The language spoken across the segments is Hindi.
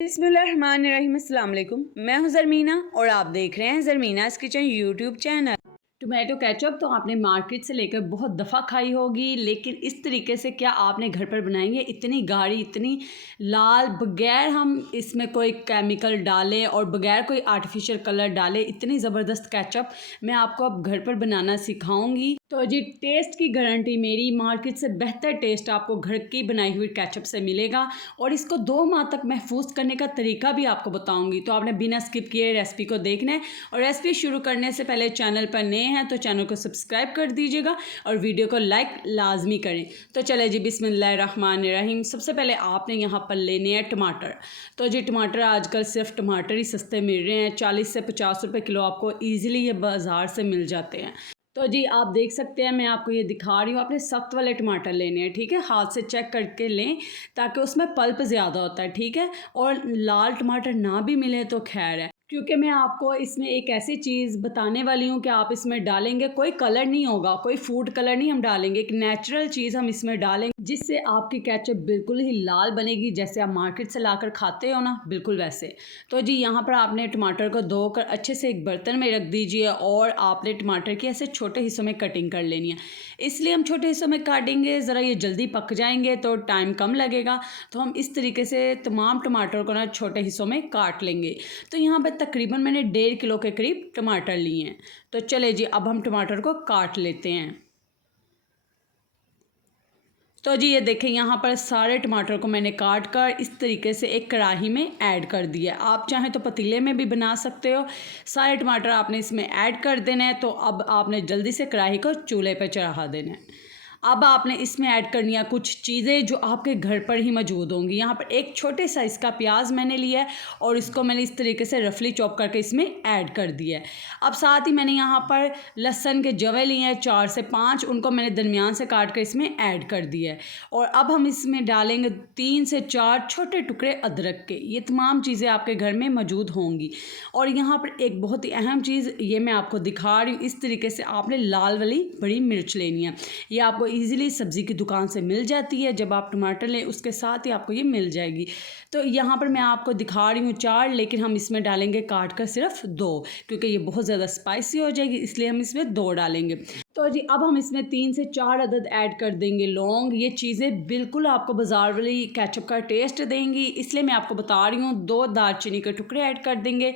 बिस्मिल्लाहिर्रहमानिर्रहीम, अस्सलाम वालेकुम। मैं हूं ज़रमीना और आप देख रहे हैं Zarmina's kitchen YouTube channel. Tomato ketchup तो आपने मार्केट से लेकर बहुत दफ़ा खाई होगी, लेकिन इस तरीके से क्या आपने घर पर बनाएंगे? इतनी गाढ़ी, इतनी लाल, बगैर हम इसमें कोई केमिकल डालें और बगैर कोई आर्टिफिशियल कलर डालें, इतनी ज़बरदस्त केचप मैं आपको अब घर पर बनाना सिखाऊंगी। तो जी, टेस्ट की गारंटी मेरी, मार्केट से बेहतर टेस्ट आपको घर की बनाई हुई केचप से मिलेगा और इसको 2 माह तक महफूज करने का तरीका भी आपको बताऊंगी। तो आपने बिना स्किप किए रेसिपी को देखना है और रेसिपी शुरू करने से पहले चैनल पर नए हैं तो चैनल को सब्सक्राइब कर दीजिएगा और वीडियो को लाइक लाजमी करें। तो चले जी, बिस्मिल्लाहिर्रहमानिर्रहीम। सबसे पहले आपने यहाँ पर लेने हैं टमाटर। तो जी, टमाटर आजकल सिर्फ टमाटर ही सस्ते मिल रहे हैं, 40 से 50 रुपये किलो आपको ईजिली ये बाज़ार से मिल जाते हैं। तो जी, आप देख सकते हैं, मैं आपको ये दिखा रही हूँ। आपने सख्त वाले टमाटर लेने हैं, ठीक है, हाथ से चेक करके लें ताकि उसमें पल्प ज़्यादा होता है, ठीक है। और लाल टमाटर ना भी मिले तो खैर है, क्योंकि मैं आपको इसमें एक ऐसी चीज़ बताने वाली हूँ कि आप इसमें डालेंगे, कोई कलर नहीं होगा, कोई फूड कलर नहीं हम डालेंगे, एक नेचुरल चीज़ हम इसमें डालेंगे जिससे आपकी केचप बिल्कुल ही लाल बनेगी, जैसे आप मार्केट से लाकर खाते हो ना, बिल्कुल वैसे। तो जी, यहाँ पर आपने टमाटर को धोकर अच्छे से एक बर्तन में रख दीजिए और आपने टमाटर की ऐसे छोटे हिस्सों में कटिंग कर लेनी है। इसलिए हम छोटे हिस्सों में काटेंगे, ज़रा ये जल्दी पक जाएंगे तो टाइम कम लगेगा। तो हम इस तरीके से तमाम टमाटर को ना छोटे हिस्सों में काट लेंगे। तो यहाँ पर तकरीबन मैंने 1.5 किलो के करीब टमाटर लिए हैं। तो चले जी, अब हम टमाटर को काट लेते हैं। तो जी, ये देखें, यहाँ पर सारे टमाटर को मैंने काट कर इस तरीके से एक कढ़ाई में ऐड कर दिया। आप चाहें तो पतीले में भी बना सकते हो। सारे टमाटर आपने इसमें ऐड कर देना है। तो अब आपने जल्दी से कढ़ाई को चूल्हे पर चढ़ा देना है। अब आपने इसमें ऐड करनी है कुछ चीज़ें जो आपके घर पर ही मौजूद होंगी। यहाँ पर एक छोटे साइज़ का प्याज मैंने लिया है और इसको मैंने इस तरीके से रफली चॉप करके इसमें ऐड कर दिया है। अब साथ ही मैंने यहाँ पर लहसुन के जवे लिए हैं 4 से 5, उनको मैंने दरमियान से काट कर इसमें ऐड कर दिया है। और अब हम इसमें डालेंगे 3 से 4 छोटे टुकड़े अदरक के। ये तमाम चीज़ें आपके घर में मौजूद होंगी। और यहाँ पर एक बहुत ही अहम चीज़ ये मैं आपको दिखा रही हूँ, इस तरीके से आपने लाल वाली बड़ी मिर्च लेनी है। ये आपको ईज़िली सब्ज़ी की दुकान से मिल जाती है, जब आप टमाटर लें उसके साथ ही आपको ये मिल जाएगी। तो यहाँ पर मैं आपको दिखा रही हूँ 4, लेकिन हम इसमें डालेंगे काट कर सिर्फ 2, क्योंकि ये बहुत ज़्यादा स्पाइसी हो जाएगी, इसलिए हम इसमें 2 डालेंगे। तो जी, अब हम इसमें 3 से 4 अदद ऐड कर देंगे लौंग। ये चीज़ें बिल्कुल आपको बाजार वाली केचप का टेस्ट देंगी, इसलिए मैं आपको बता रही हूँ। 2 दालचीनी के टुकड़े ऐड कर देंगे,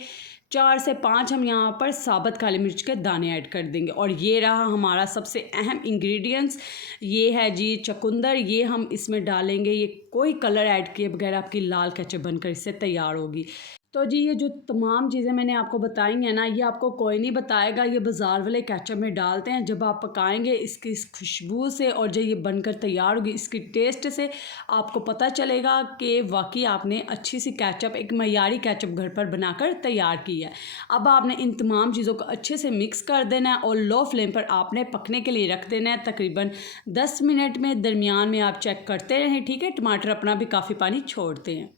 4 से 5 हम यहाँ पर साबुत काली मिर्च के दाने ऐड कर देंगे। और ये रहा हमारा सबसे अहम इंग्रेडिएंट्स, ये है जी चुकंदर। ये हम इसमें डालेंगे, ये कोई कलर ऐड किए बगैर आपकी लाल केचप बनकर इससे तैयार होगी। तो जी, ये जो तमाम चीज़ें मैंने आपको बताई हैं ना, ये आपको कोई नहीं बताएगा, ये बाज़ार वाले केचप में डालते हैं। जब आप पकाएंगे इसकी इस खुशबू से और जब ये बनकर तैयार होगी इसकी टेस्ट से आपको पता चलेगा कि वाकई आपने अच्छी सी केचप, एक मयारी केचप घर पर बनाकर तैयार की है। अब आपने इन तमाम चीज़ों को अच्छे से मिक्स कर देना है और लो फ्लेम पर आपने पकने के लिए रख देना है तकरीबन 10 मिनट में। दरमियान में आप चेक करते रहें, ठीक है। टमाटर अपना भी काफ़ी पानी छोड़ते हैं।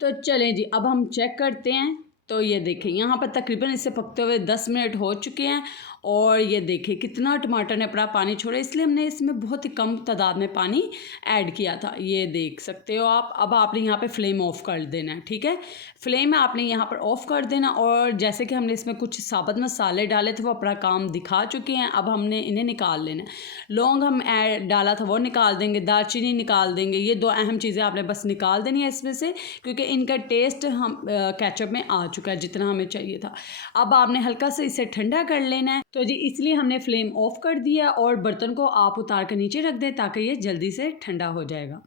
तो चलें जी, अब हम चेक करते हैं। तो ये देखें, यहाँ पर तकरीबन इसे पकते हुए 10 मिनट हो चुके हैं और ये देखें कितना टमाटर ने अपना पानी छोड़ा, इसलिए हमने इसमें बहुत ही कम तादाद में पानी ऐड किया था, ये देख सकते हो आप। अब आपने यहाँ पे फ्लेम ऑफ कर देना है, ठीक है। फ्लेम आपने यहाँ पर ऑफ कर देना। और जैसे कि हमने इसमें कुछ साबुत मसाले डाले थे वो अपना काम दिखा चुके हैं, अब हमने इन्हें निकाल लेना है। लौंग हम डाला था वो निकाल देंगे, दालचीनी निकाल देंगे। ये 2 अहम चीज़ें आपने बस निकाल देनी है इसमें से, क्योंकि इनका टेस्ट हम केचप में आ चुका है जितना हमें चाहिए था। अब आपने हल्का से इसे ठंडा कर लेना है। तो जी, इसलिए हमने फ्लेम ऑफ कर दिया और बर्तन को आप उतार कर नीचे रख दें ताकि ये जल्दी से ठंडा हो जाएगा।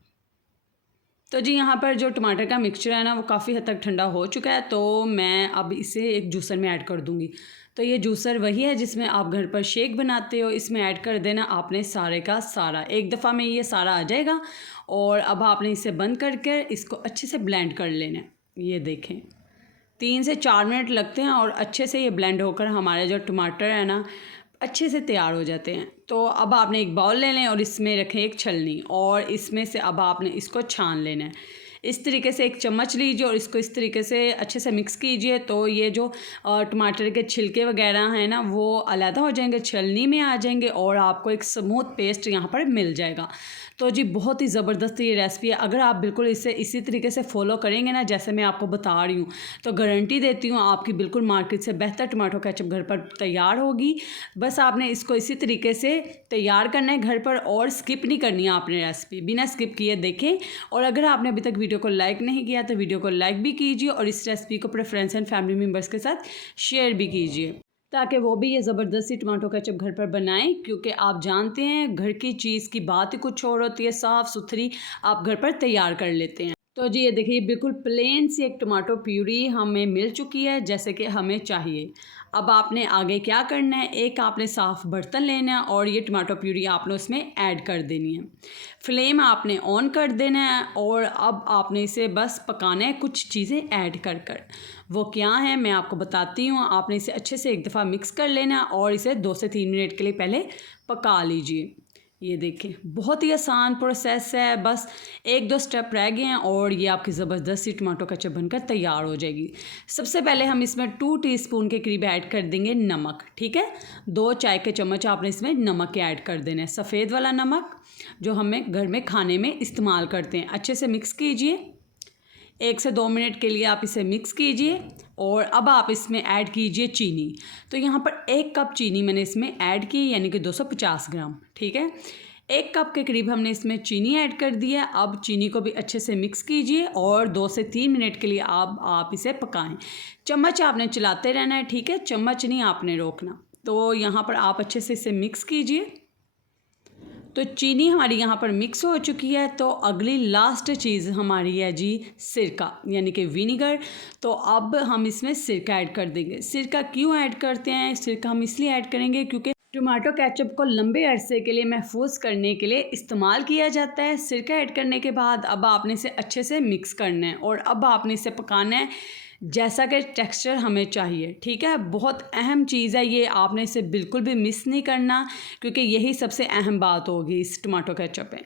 तो जी, यहाँ पर जो टमाटर का मिक्सचर है ना वो काफ़ी हद तक ठंडा हो चुका है, तो मैं अब इसे एक जूसर में ऐड कर दूँगी। तो ये जूसर वही है जिसमें आप घर पर शेक बनाते हो, इसमें ऐड कर देना आपने सारे का सारा, एक दफ़ा में ये सारा आ जाएगा। और अब आपने इसे बंद करके इसको अच्छे से ब्लेंड कर लेना है। ये देखें, 3 से 4 मिनट लगते हैं और अच्छे से ये ब्लेंड होकर हमारे जो टमाटर है ना अच्छे से तैयार हो जाते हैं। तो अब आपने एक बाउल ले लें और इसमें रखें एक छलनी और इसमें से अब आपने इसको छान लेना है। इस तरीके से एक चम्मच लीजिए और इसको इस तरीके से अच्छे से मिक्स कीजिए, तो ये जो टमाटर के छिलके वगैरह हैं ना वो अलग हो जाएंगे, छलनी में आ जाएंगे और आपको एक स्मूथ पेस्ट यहाँ पर मिल जाएगा। तो जी बहुत ही ज़बरदस्त ये रेसिपी है। अगर आप बिल्कुल इसे इसी तरीके से फ़ॉलो करेंगे ना, जैसे मैं आपको बता रही हूँ, तो गारंटी देती हूँ आपकी बिल्कुल मार्केट से बेहतर टमाटो केचप घर पर तैयार होगी। बस आपने इसको इसी तरीके से तैयार करना है घर पर, और स्किप नहीं करनी है आपने रेसिपी, बिना स्किप किए देखें। और अगर आपने अभी तक वीडियो को लाइक नहीं किया तो वीडियो को लाइक भी कीजिए और इस रेसिपी को अपने फ्रेंड्स एंड फैमिली मेम्बर्स के साथ शेयर भी कीजिए, ताकि वो भी ये ज़बरदस्ती टमाटो केचप घर पर बनाएं। क्योंकि आप जानते हैं घर की चीज़ की बात ही कुछ और होती है, साफ़ सुथरी आप घर पर तैयार कर लेते हैं। तो जी ये देखिए बिल्कुल प्लेन सी एक टमाटो प्यूरी हमें मिल चुकी है जैसे कि हमें चाहिए। अब आपने आगे क्या करना है, एक आपने साफ़ बर्तन लेना है और ये टमाटो प्यूरी आपने उसमें ऐड कर देनी है। फ्लेम आपने ऑन कर देना है और अब आपने इसे बस पकाना है कुछ चीज़ें ऐड कर कर। वो क्या है मैं आपको बताती हूँ। आपने इसे अच्छे से एक दफ़ा मिक्स कर लेना और इसे 2 से 3 मिनट के लिए पहले पका लीजिए। ये देखें बहुत ही आसान प्रोसेस है, बस 1-2 स्टेप रह गए हैं और ये आपकी ज़बरदस्त सी टमाटो केचप बनकर तैयार हो जाएगी। सबसे पहले हम इसमें 2 टीस्पून के करीब ऐड कर देंगे नमक, ठीक है। 2 चाय के चम्मच आपने इसमें नमक के ऐड कर देना है, सफ़ेद वाला नमक जो हमें घर में खाने में इस्तेमाल करते हैं। अच्छे से मिक्स कीजिए, 1 से 2 मिनट के लिए आप इसे मिक्स कीजिए। और अब आप इसमें ऐड कीजिए चीनी। तो यहाँ पर 1 कप चीनी मैंने इसमें ऐड की, यानी कि 250 ग्राम, ठीक है। 1 कप के करीब हमने इसमें चीनी ऐड कर दिया। अब चीनी को भी अच्छे से मिक्स कीजिए और 2 से 3 मिनट के लिए आप इसे पकाएं। चम्मच आपने चलाते रहना है, ठीक है, चम्मच नहीं आपने रोकना। तो यहाँ पर आप अच्छे से इसे मिक्स कीजिए। तो चीनी हमारी यहाँ पर मिक्स हो चुकी है। तो अगली लास्ट चीज़ हमारी है जी सिरका, यानी कि विनीगर। तो अब हम इसमें सिरका ऐड कर देंगे। सिरका क्यों ऐड करते हैं? सिरका हम इसलिए ऐड करेंगे क्योंकि टमाटो केचप को लंबे अरसे के लिए महफूज करने के लिए इस्तेमाल किया जाता है। सिरका ऐड करने के बाद अब आपने इसे अच्छे से मिक्स करना है और अब आपने इसे पकाना है जैसा कि टेक्सचर हमें चाहिए, ठीक है। बहुत अहम चीज़ है ये, आपने इसे बिल्कुल भी मिस नहीं करना क्योंकि यही सबसे अहम बात होगी इस टमाटो केचप में।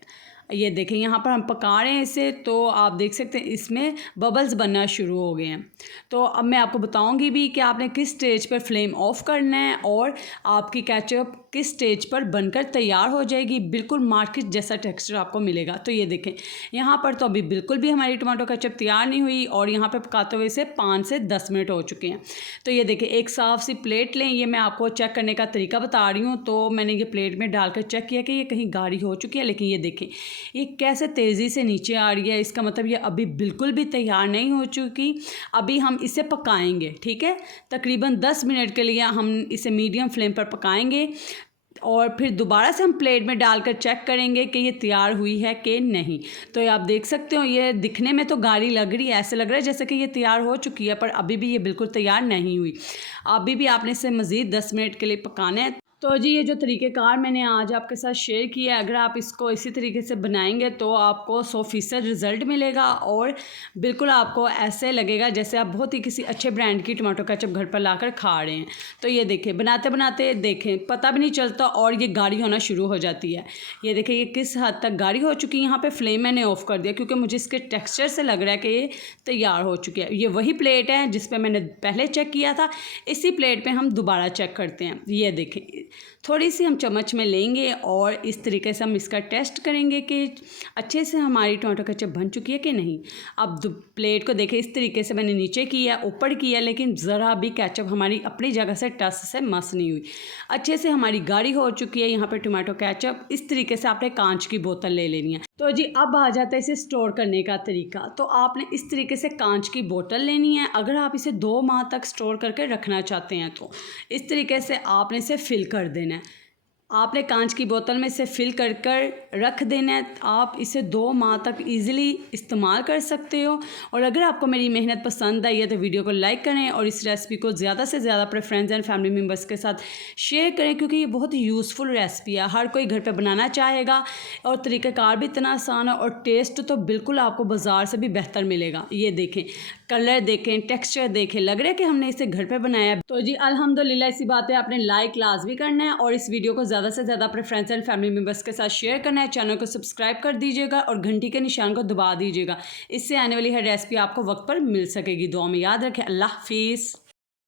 ये देखें यहाँ पर हम पका रहे हैं इसे, तो आप देख सकते हैं इसमें बबल्स बनना शुरू हो गए हैं। तो अब मैं आपको बताऊंगी भी कि आपने किस स्टेज पर फ्लेम ऑफ करना है और आपकी केचप किस स्टेज पर बनकर तैयार हो जाएगी, बिल्कुल मार्केट जैसा टेक्सचर आपको मिलेगा। तो ये देखें यहाँ पर तो अभी बिल्कुल भी हमारी टमाटो केचप तैयार नहीं हुई और यहाँ पर पकाते हुए इसे 5 से 10 मिनट हो चुके हैं। तो ये देखें एक साफ़ सी प्लेट लें, ये मैं आपको चेक करने का तरीका बता रही हूँ। तो मैंने ये प्लेट में डालकर चेक किया कि ये कहीं गाढ़ी हो चुकी है, लेकिन ये देखें ये कैसे तेज़ी से नीचे आ रही है। इसका मतलब ये अभी बिल्कुल भी तैयार नहीं हो चुकी। अभी हम इसे पकाएंगे, ठीक है, तकरीबन 10 मिनट के लिए हम इसे मीडियम फ्लेम पर पकाएंगे और फिर दोबारा से हम प्लेट में डालकर चेक करेंगे कि ये तैयार हुई है कि नहीं। तो ये आप देख सकते हो, ये दिखने में तो गाढ़ी लग रही है, ऐसे लग रहा है जैसे कि ये तैयार हो चुकी है, पर अभी भी ये बिल्कुल तैयार नहीं हुई। अभी भी आपने इसे मज़ीद 10 मिनट के लिए पकाना है। तो जी ये जो तरीक़ेकार मैंने आज आपके साथ शेयर किया है, अगर आप इसको इसी तरीके से बनाएंगे तो आपको 100% रिज़ल्ट मिलेगा और बिल्कुल आपको ऐसे लगेगा जैसे आप बहुत ही किसी अच्छे ब्रांड की टमाटो केचप घर पर लाकर खा रहे हैं। तो ये देखें बनाते बनाते देखें पता भी नहीं चलता और ये गाढ़ी होना शुरू हो जाती है। ये देखें ये किस हद तक गाढ़ी हो चुकी है। यहाँ पर फ्लेम मैंने ऑफ़ कर दिया क्योंकि मुझे इसके टेक्स्चर से लग रहा है कि ये तैयार हो चुकी है। ये वही प्लेट है जिस पर मैंने पहले चेक किया था, इसी प्लेट पर हम दोबारा चेक करते हैं। ये देखें थोड़ी सी हम चम्मच में लेंगे और इस तरीके से हम इसका टेस्ट करेंगे कि अच्छे से हमारी टमाटो केचप बन चुकी है कि नहीं। अब प्लेट को देखें इस तरीके से मैंने नीचे किया ऊपर किया, लेकिन ज़रा भी केचप हमारी अपनी जगह से टस से मस नहीं हुई, अच्छे से हमारी गाढ़ी हो चुकी है। यहाँ पर टमाटो केचप इस तरीके से आपने कांच की बोतल ले लेनी है। तो जी अब आ जाता है इसे स्टोर करने का तरीका। तो आपने इस तरीके से कांच की बोतल लेनी है। अगर आप इसे 2 माह तक स्टोर करके रखना चाहते हैं तो इस तरीके से आपने इसे फिल कर देना है। आपने कांच की बोतल में इसे फिल कर कर रख देना है। आप इसे 2 माह तक इजीली इस्तेमाल कर सकते हो। और अगर आपको मेरी मेहनत पसंद आई है तो वीडियो को लाइक करें और इस रेसिपी को ज़्यादा से ज़्यादा अपने फ्रेंड्स एंड फैमिली मेम्बर्स के साथ शेयर करें, क्योंकि ये बहुत ही यूज़फुल रेसिपी है। हर कोई घर पे बनाना चाहेगा और तरीक़ाकार भी इतना आसान है और टेस्ट तो बिल्कुल आपको बाज़ार से भी बेहतर मिलेगा। ये देखें कलर देखें, टेक्सचर देखें, लग रहा है कि हमने इसे घर पे बनाया। तो जी अल्हम्दुलिल्लाह इसी बात है, आपने लाइक लाजमी करना है और इस वीडियो को ज़्यादा से ज़्यादा अपने फ्रेंड्स एंड फैमिली मेम्बर्स के साथ शेयर करना है। चैनल को सब्सक्राइब कर दीजिएगा और घंटी के निशान को दबा दीजिएगा। इससे आने वाली हर रेसिपी आपको वक्त पर मिल सकेगी। दुआ में याद रखें। अल्लाह हाफिज़।